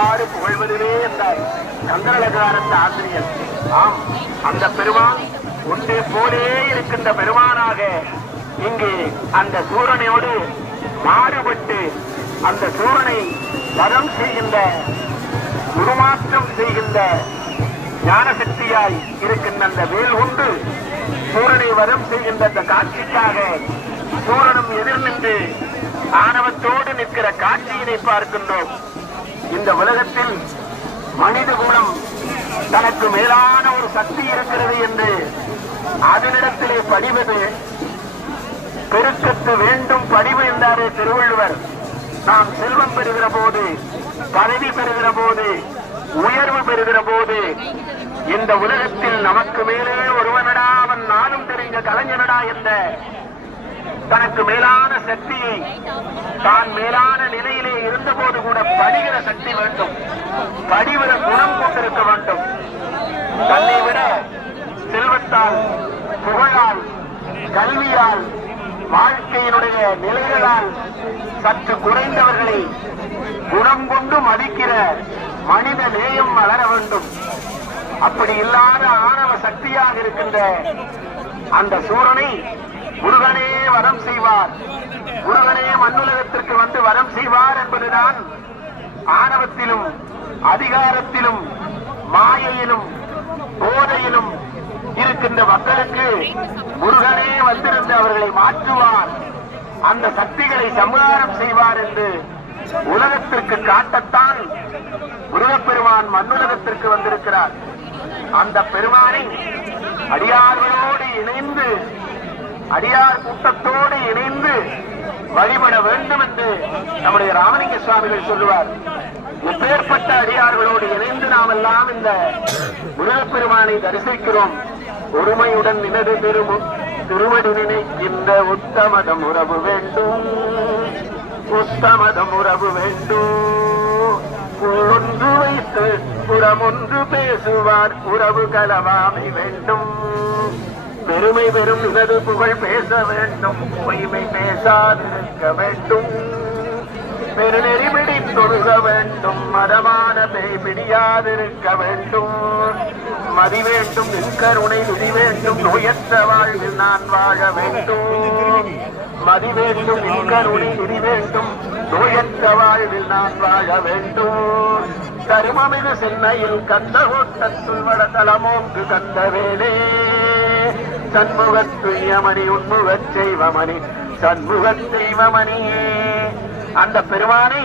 அடியாறு புகழ்வதுவே என்றார் சங்கரலகாரத்த ஆசிரியர். ஆம், அந்த பெருமான் ஒன்றே போலே இருக்கின்ற பெருமானாக இங்கு அந்த சூரனோடு மாறுபட்டு அந்த சூரனை வதம் செய்கின்ற உருமாற்றம் செய்கின்ற ஞான சக்தியாய் இருக்கின்ற அந்த வேல் கொண்டு சூரனை வதம் செய்கின்ற அந்த காட்சிக்காக சூரனும் எதிர் நின்று ஆணவத்தோடு நிற்கிற காட்சியினை பார்க்கின்றோம். இந்த உலகத்தில் மனித குலம் தனக்கு மேலான ஒரு சக்தி இருக்கிறது என்று அதனிடத்திலே படிவது பெருக்கத்து வேண்டும் படிவு என்றாரே திருவள்ளுவர். நாம் செல்வம் பெறுகிற போது, பதவி பெறுகிற போது, உயர்வு பெறுகிற போது இந்த உலகத்தில் நமக்கு மேலே ஒருவனடா அவன் நானும் தெரிந்த கலைஞனடா என்ற தனக்கு மேலான சக்தியை தான் மேலான நிலையிலே இருந்தபோது கூட படிகிற சக்தி வேண்டும், படிவிற குணம் கொண்டிருக்க வேண்டும். தன்னை விட செல்வத்தால், புகழால், கல்வியால், வாழ்க்கையினுடைய நிலைகளால் சற்று குறைந்தவர்களை குணம் கொண்டு மதிக்கிற மனித நேயம் வளர வேண்டும். அப்படி இல்லாத ஆணவ சக்தியாக இருக்கின்ற அந்த சூரனை முருகனே வரம் செய்வார், முருகனே மண்ணுலகத்திற்கு வந்து வரம் செய்வார் என்பதுதான் ஆணவத்திலும் அதிகாரத்திலும் மாயையிலும் போதையிலும் இருக்கின்ற மக்களுக்கு முருகனே வந்திருந்து அவர்களை மாற்றுவார், அந்த சக்திகளை சம்ஹாரம் செய்வார் என்று உலகத்திற்கு காட்டத்தான் முருகப்பெருமான் மண்ணுலகத்திற்கு வந்திருக்கிறார். அந்த பெருமானை அடியார்களோடு இணைந்து, அடியார் கூட்டத்தோடு இணைந்து வழிபட வேண்டும் என்று நம்முடைய ராமலிங்க சுவாமிகள் சொல்லுவார். எப்பேற்பட்ட அடியார்களோடு இணைந்து நாம் எல்லாம் இந்த முருகப்பெருமானை தரிசிக்கிறோம். ஒருமையுடன் நினது திருவடி நினைக்கின்ற உத்தமதம் உறவு வேண்டும், உத்தமதம் உறவு வேண்டும். ஒன்று வைத்து புறமொன்று பேசுவார் உறவு கலவாமை வேண்டும். பெருமை பெரும் நினது புகழ் பேச வேண்டும், பொய்மை பேசாதிருக்க வேண்டும். பெருநெறி பிடித்தொழுக வேண்டும், மதமான பேய் பிடியாதிருக்க வேண்டும். மதி வேண்டும், நின்கருணை விதி வேண்டும், நோயற்ற வாழ்வில் நான் வாழ வேண்டும். மதி வேண்டும், நின்கருணை விதி வேண்டும், நோயற்ற வாழ்வில் நான் வாழ வேண்டும். கருமமிகு சென்னையில் கந்த ஓட்டத்துள் வடதலமோங்கு கந்த வேலே சண்முகத்துயமணி உண்முகச் செய்வமணி சண்முகத் தெய்வமணியே. அந்த பெருமானை